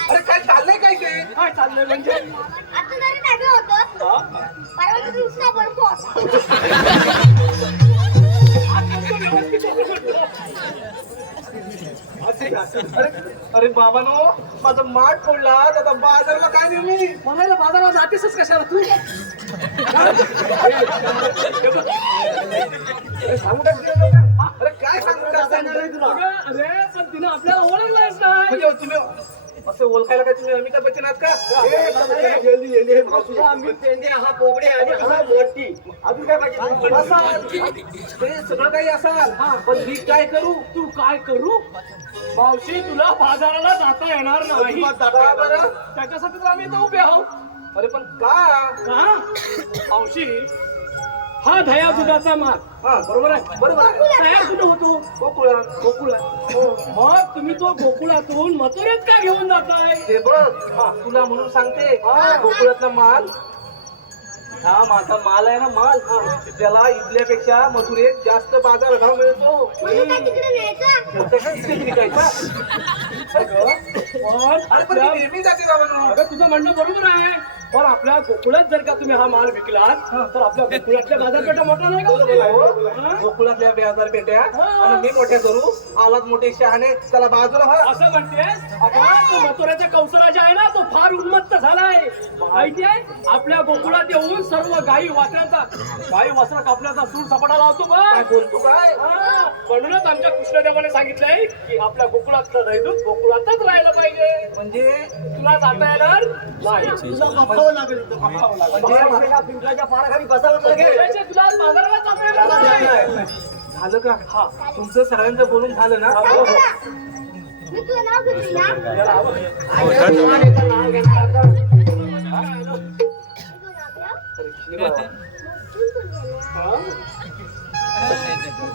अरे काय चाललंय काय ते काय चाललंय म्हणजे आता जरी नागं होतं परवा दिवसा बर्फ अरे बाबानो माझं माठ फोडला आता बाजारला काय नाही मी म्हणायला बाजारात जातेसच कशाला तू सांगू टाक अरे काय सांगू अरे पण तिने आपल्याला ओळखलंच नाही तुम्ही असं ओळखायला काय तुम्ही अमिताभ बच्चन आहात का आम्ही पेंडे हा पोबडे आणि हा मोठी अजून काय पाहिजे ते सगळं काही असाल पण मी काय करू तू काय करू मावशी तुला बाजाराला जाता येणार नाही बरं त्याच्यासाठी तर आम्ही इथं उभे आहोत अरे पण का मावशी हा दया दुधाचा माल बरोबर आहे बरोबर तयार कुठं होतो गोकुळात मग तुम्ही तो गोकुळातून मथुरेत का घेऊन जाताय ते बघ तुला म्हणून सांगते गोकुळातला माल हा माझा माल आहे ना माल त्याला इथल्यापेक्षा मथुरेत जास्त बाजार भाव मिळतो तुझं म्हणणं बरोबर आहे पण आपल्या गोकुळात जर का तुम्ही हा माल विकलात तर आपल्या गोकुळातल्या बाजारपेठा मोठ्या नाही का गोकुळातल्या बाजारपेठ्या आणि मी मोठ्या करू आलात मोठे शहाणे त्याला बाजूला असं म्हणते तो मथुराचा कंसराजा आहे ना तो फार उन्मत्त झालाय. माहिती आहे आपल्या गोकुळात येऊन सर्व गाई वासरा कापण्याचा सूर सपाटा लावतो बा. बोलतो काय हा, म्हणूनच आमच्या कृष्णदेवाने सांगितलंय की आपल्या गोकुळातलं रहिदूत गोकुळातच राहायला पाहिजे. म्हणजे तुला जाता येणार नाही. तुला बघावं लागेल इथं, बघावं लागेल. म्हणजे पिंपळाच्या पाराखाली बसावं लागेल. पैसे तुला बाजाराला जाता येणार नाही. झालं का? हा तुमचं सगळ्यांचं बोलून झालं ना? सांग मला. मी तुझं नाव घेतली ना?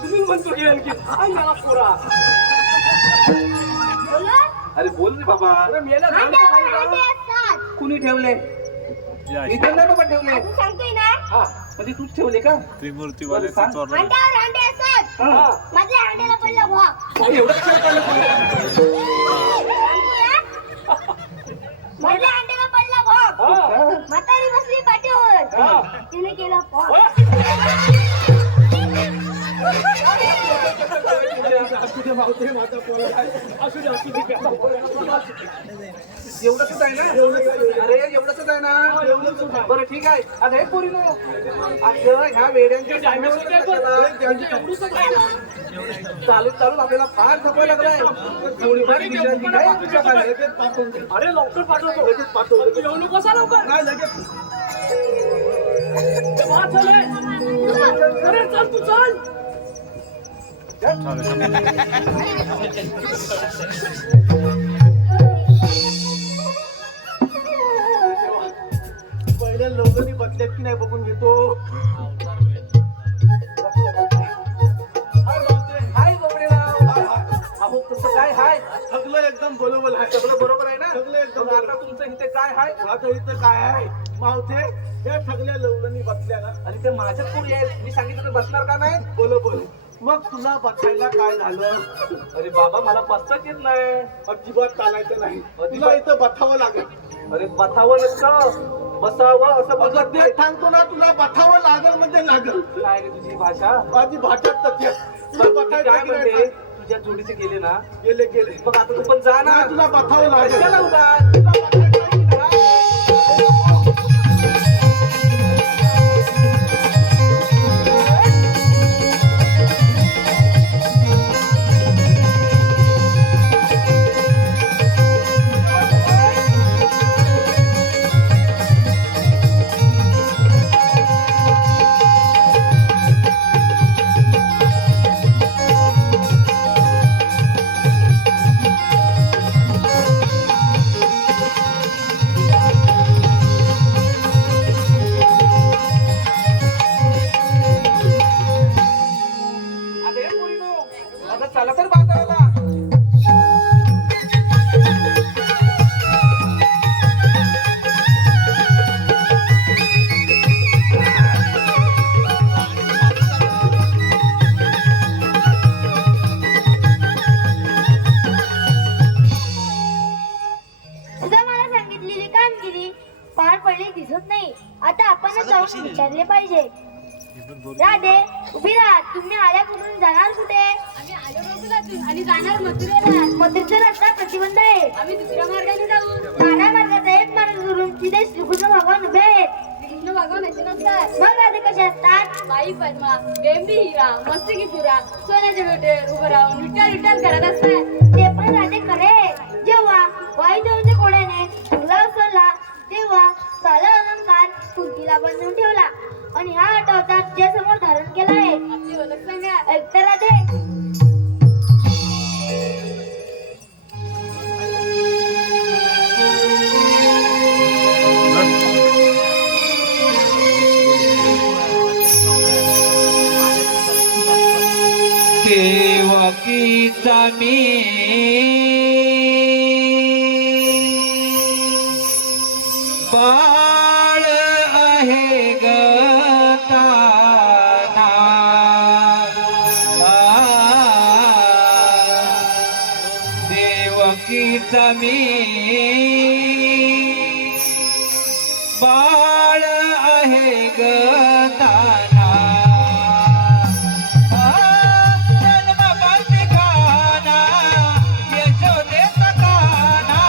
तुम्ही म्हणतो की आणखी काय मला पोरा. बोला. अरे बोल रे बाबा. अरे मेला झालं तर अंड्यावर सांगितलं. अंडे असतात. कुणी ठेवले? मी तर नाही बाबा ठेवले. तू सांगतोय ना? हा म्हणजे तूच ठेवले का? त्रिमूर्तीवाल्याचं चोरलं. अंड्यावर अंडे असतात. हा. माझ्या अंड्याला पडलं भोग. एवढं कशाला कळलं तुला? माझ्या अंड्याला पडला भोग. हा. म्हातारी बसली पाठीवर. हा. तिने केला पॉग. असू दे भाऊ, ते माझा पोरं आहे. असू दे असू दे. एवढंच आहे ना? अरे एवढंच आहे ना? बरं ठीक आहे. आता हे पोरी अगं ह्या वेड्यांच्या चालून चालून आपल्याला फार झोपायला लागलाय. थोडीफार विश्रांती घ्या तुमच्या खाली. अरे लवकर पाठवतो. तू येऊ नको असा लवकर. नाही लगेच. ते भात झालंय. अरे चल तू चल. पहिल्या लोकांनी बदल्यात की नाही बघून घेतो. हाय बापडेराव. अहो कसं काय हाय? सगळं एकदम बरोबर आहे. सगळं बरोबर आहे ना? सगळं एकदम मग आता तुमचं इथे काय हाय? आता इथं काय आहे मावते या सगळ्या लवलनी बसल्या ना. आणि ते माझ्याच पोरी आहेत. मी सांगितलं तर बसणार का नाही? बोल बोल. मग तुला बसायला काय झालं? अरे बाबा मला बसताच येत नाही. अजिबात चालायचं नाही. तुला इथं बसावं लागेल. अरे बसावं नसतं बसावं असं अगं बघत ते सांगतो ना तुला बसावं लागल म्हणजे लागल. काय रे तुझी भाषा? माझी भाषात तशी आहे. तुला मी बसायचं काय की नाही म्हणते सांग. तुझ्या जोडीचे गेले ना गेले गेले. मग आता तू पण जा ना. नाही, तुला बसावं लागेल. कशाला उगाच? तुला बसायचं की नाही? अरे पोरीनो, अगं चला तर बाजाराला. तुझा मला सांगितलेली कामगिरी पार पडली दिसत नाही. आता आपण जाऊन विचारले पाहिजे. राधे उभी राहा. तुम्ही आल्याकडून जाणार कुठे? आम्ही आलो गोकुळातून आणि जाणार मथुरेला. मथुरेचा रस्ता प्रतिबंध आहे. आम्ही दुसऱ्या मार्गाने जाऊ. 12 मार्गाचा एक मार्ग करून तिथे श्रीकृष्ण भगवान उभे आहेत. कृष्ण भगवान असे नसतात. मग राधे कसे असतात? बाई पद्मा, बेंबी हिरा, मस्तकी पुरा, सोन्याच्या बेटेवर उभं राहून विठ्ठल विठ्ठल करत असतात. ते पण राधे खरे आहे. जेव्हा वायुदेवाच्या घोड्याने तुला उचलला तेव्हा साला अलंकार कुंतीला बांधून ठेवला आणि हा अवतार तुझ्या समोर धारण केला आहे. आपली ओळख सांगा. ऐकता राधे? देवकीचा मी बाळ आहे ग ताना. देवकीचा मी बाळ आहे ग ताना. जन्म बंदिखाना यशोदेचा काना.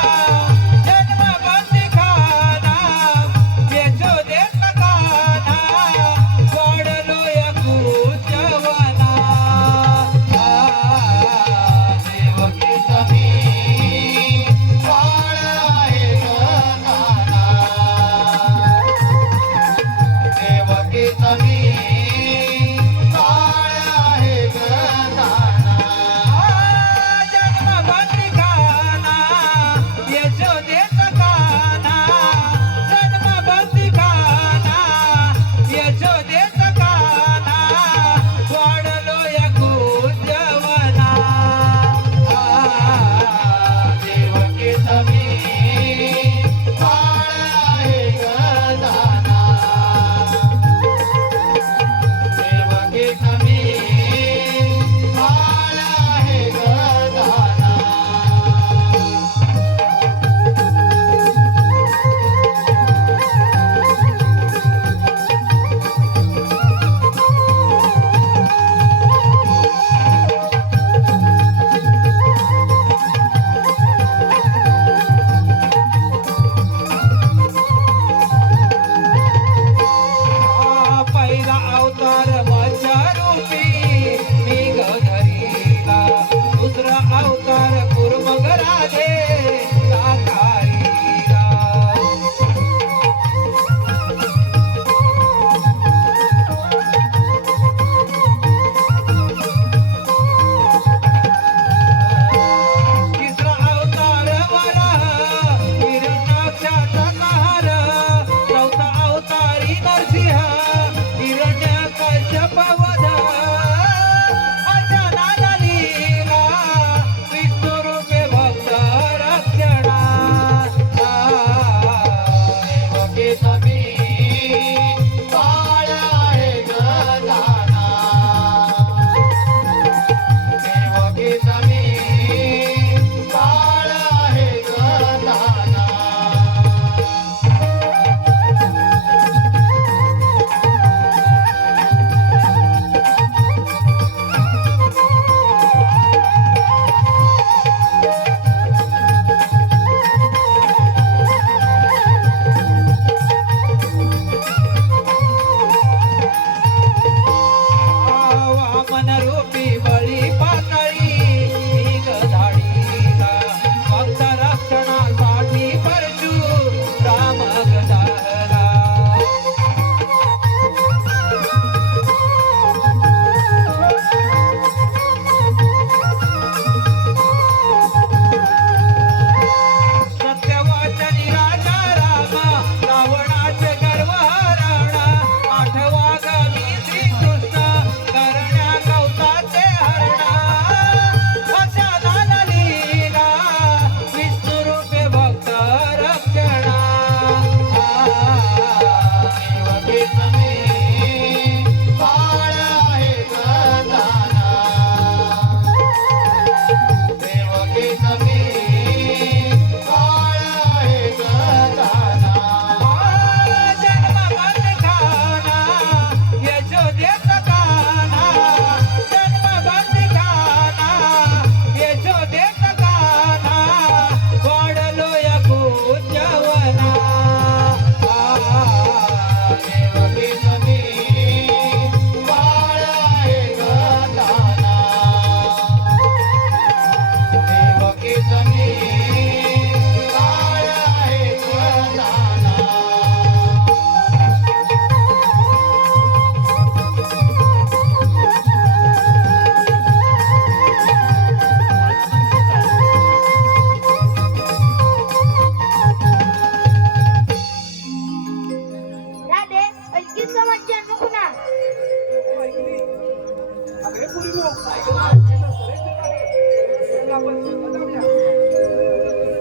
आपण शरण जाऊया.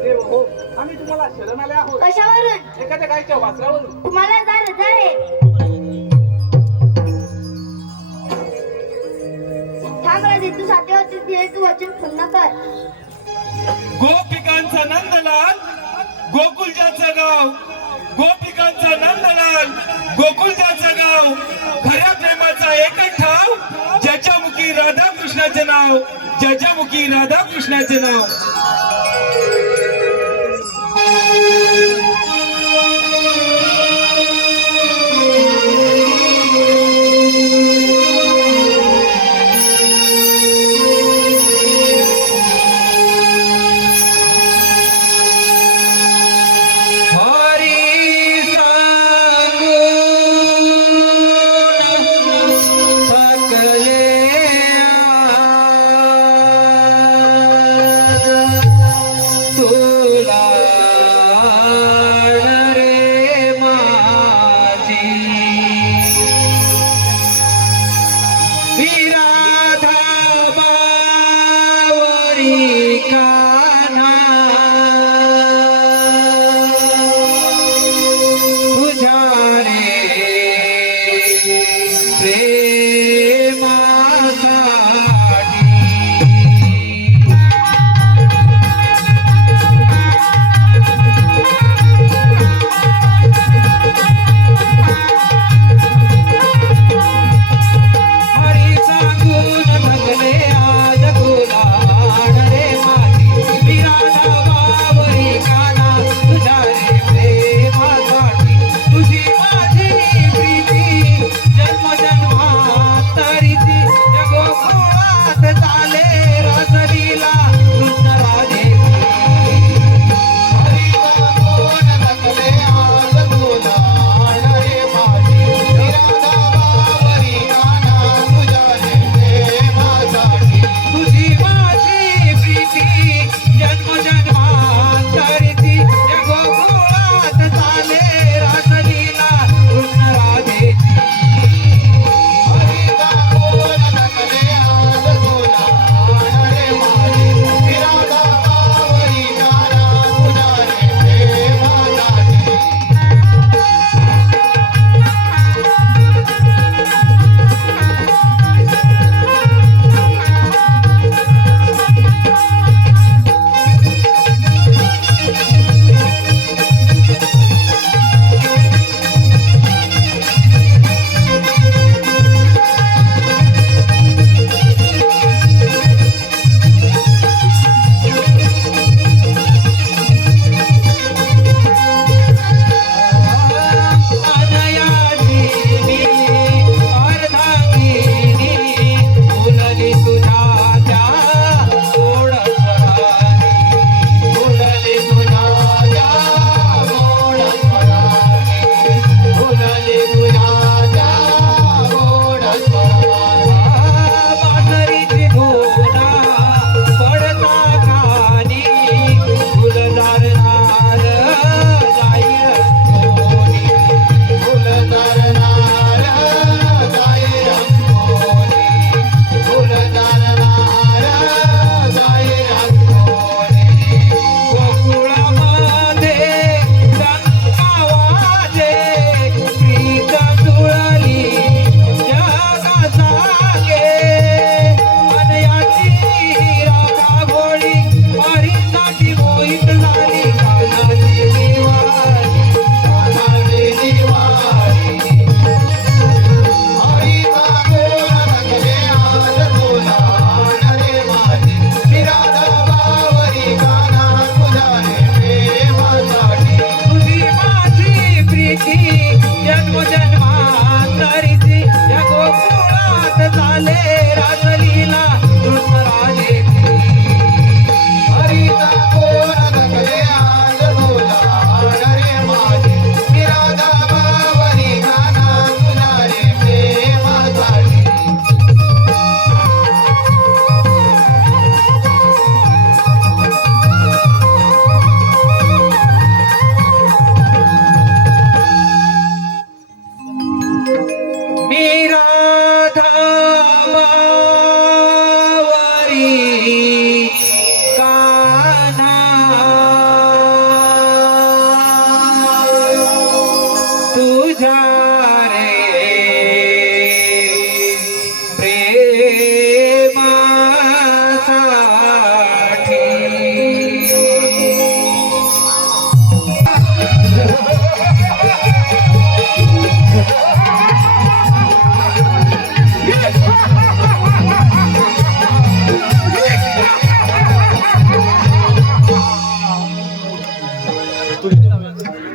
देव हो, आम्ही तुम्हाला शरण आले आहोत. कशावरून? एखाद्या गायच्या वासरावरून. तुम्हाला जा रजा आहे. थांब राजे, तू सातेवरती दिले तू वचन पूर्ण कर. गोपिकांचा नंदलाल गोकुलजाचं गाव, गोपिकांचा नंदलाल गोकुलजाचं गाव, खऱ्या प्रेमाचा एकच ठाव, ज्याच्या मुखी राधाकृष्णाचे नाव, ज्याच्या मुखी राधाकृष्णाचे नाव.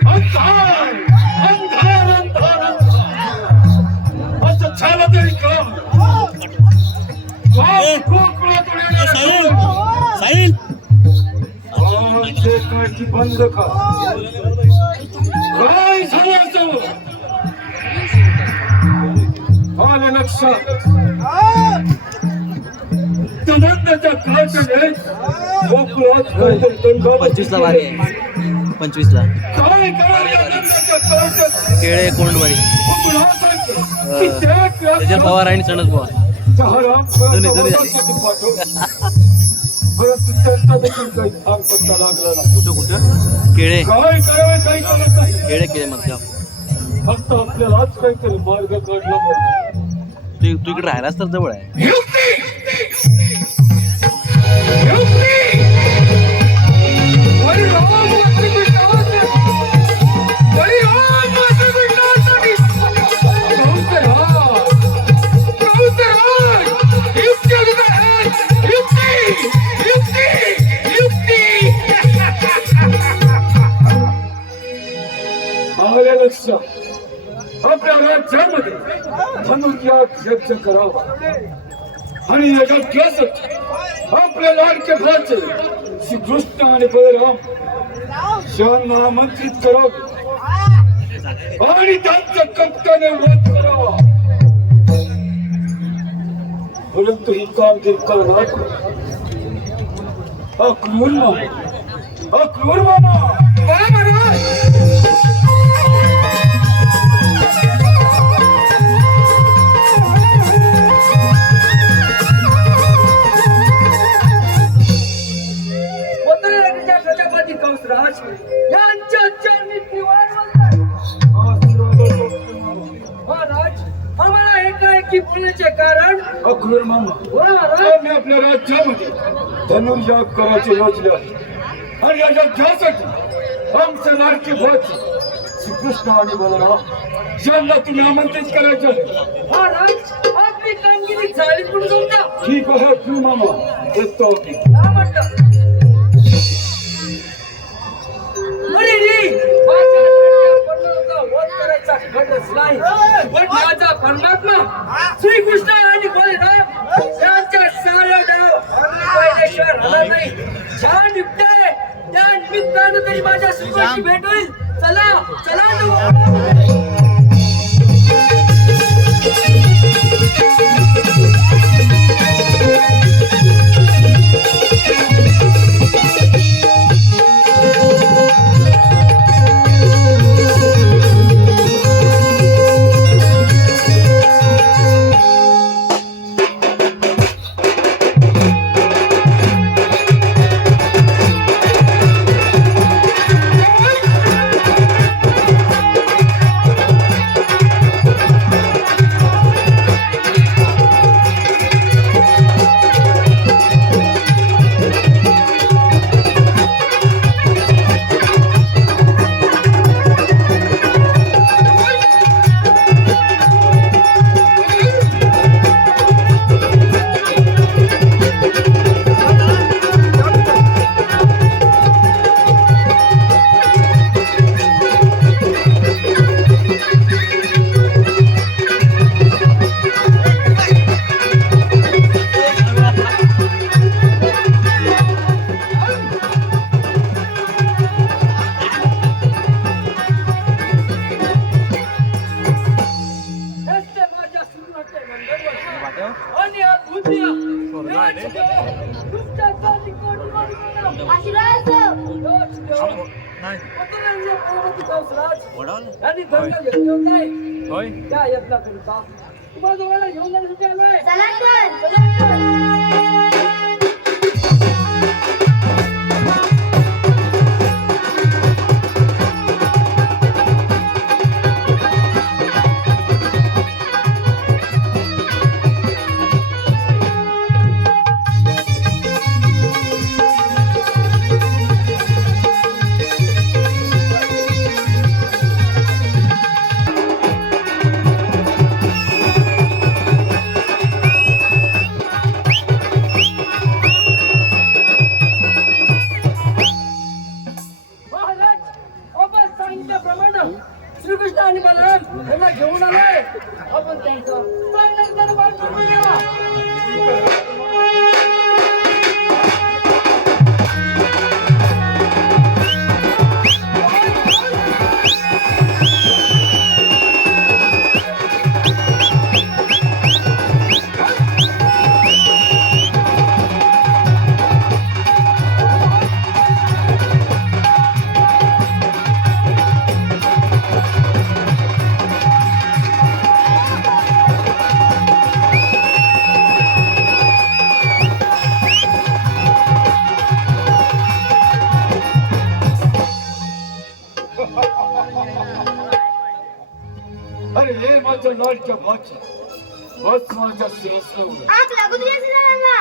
अंधार अंधार अंधार असं झालं तरी का काठी बंद का काय झालं आलं लक्षात तमंदाच्या काठीने गोकुळात काहीतरी दंड 25ला वारी आहे 25ला काय करायला आनंदाच्या काठीत केळे कोंडवारी त्याच्या पवार आणि सणस पवार दोन्ही परंतु त्यांचा देखील काही भाग पत्ता लागला नाही. कुठं केळे काय करावे काही कळत नाही. केळे मधगाव फक्त आपल्याला आज काहीतरी मार्ग काढला पाहिजे. तू इकडे राहायलाच तर जवळ आहे युक्ती! युक्ती! वरी राम वाचली कृष्णावाचे. वरी राम वाचली कृष्णावाचे. कौतराज! कौतराज! युक्ती अगोदर आहे. युक्ती! युक्ती! आल्या लक्षात आपल्या राज्यामध्ये धनुर्यात यज्ञ करावा आणि या यज्ञासाठी आपल्या लाडके भाचे श्रीकृष्ण आणि बलराम यांना आमंत्रित करावे आणि त्यांच्या कप्ताने वध करावा. परंतु ही कामगिरी करणार अक्रूर मामा प्रजापती कंसराज यांच्या चरणी दिवाण वंदन. महाराज आम्हाला एकाएकी बोलण्याचे कारण अक्रूर मामा महाराज आम्ही आपल्या राज्यामध्ये धनुर्याग करायचे योजले आहे आणि या यज्ञासाठी आमचे लाडके भाचे श्रीकृष्ण आणि बलराम यांना तुम्ही आमंत्रित करायचे आहे. महाराज आपली कामगिरी झाली म्हणून समजा. ठीक आहे अक्रूर मामा येतो की. काय म्हटलं माझ्या परमात्मा वध करायचा घडच नाही पण माझा परमात्मा श्रीकृष्ण आणि बलराम यांच्या साऱ्या डाव परमेश्वर आला नाही. छान निपटे त्या निमित्तानं तरी माझ्या श्रीकृष्णाची भेट होईल. चला चला आशीर्वाद आणि धर्म घेतलं नाही त्या यत्नाकरिता तुम्हाला दोघांना घेऊन जाण्यासाठी आलोय. घे आपण त्यांचं चांगलं दरबार करूया. अरे हे माझं लाडक्या भाची बस माझ्या शिरस्तावर आग लागू दिली असेल ना यांना.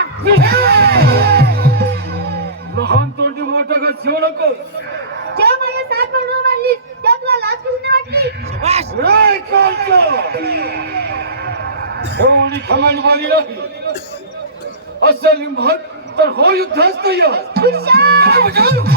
लहान तोंडी मोठं का शिव नको जेव्हा माझ्या सात बरोबर मारली तेव्हा तुला लाज कशी नाही वाटली. रे कालचं एवढी खमानवाणी नाही असं लिंबत तर हो युद्धच नाही खुशाल.